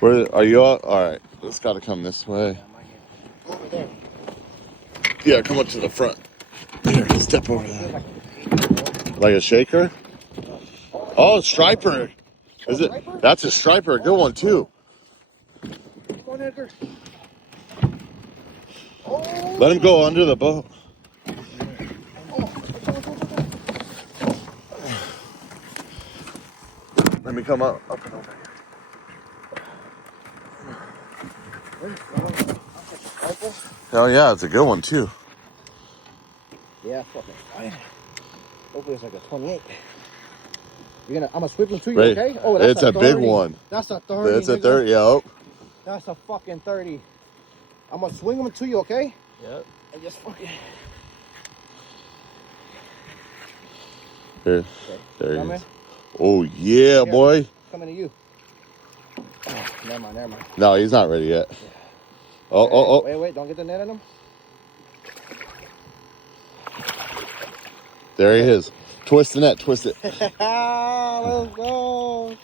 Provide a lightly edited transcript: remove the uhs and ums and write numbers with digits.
Where are you all right, it's got to come this way. Over there. Yeah, come up to the front. Here, step over there. Like a shaker? Oh, striper. Is it? That's a striper. A good one, too. Come on, Edgar. Let him go under the boat. Let me come up and over here. Oh, yeah, it's a good one, too. Yeah, fucking fine. Hopefully it's like a 28. I'm gonna sweep them to you, Right. okay? Oh, that's It's a big one. That's a 30. It's a 30, yep. That's a fucking 30. I'm gonna swing them to you, okay? Yep. And just fucking. Here, Okay. there he Come is. in. Oh, yeah, boy. Coming to you. Oh, never mind. No, he's not ready yet. Yeah. Oh. Wait, don't get the net on him. There he is. Twist the net, twist it. Let's go.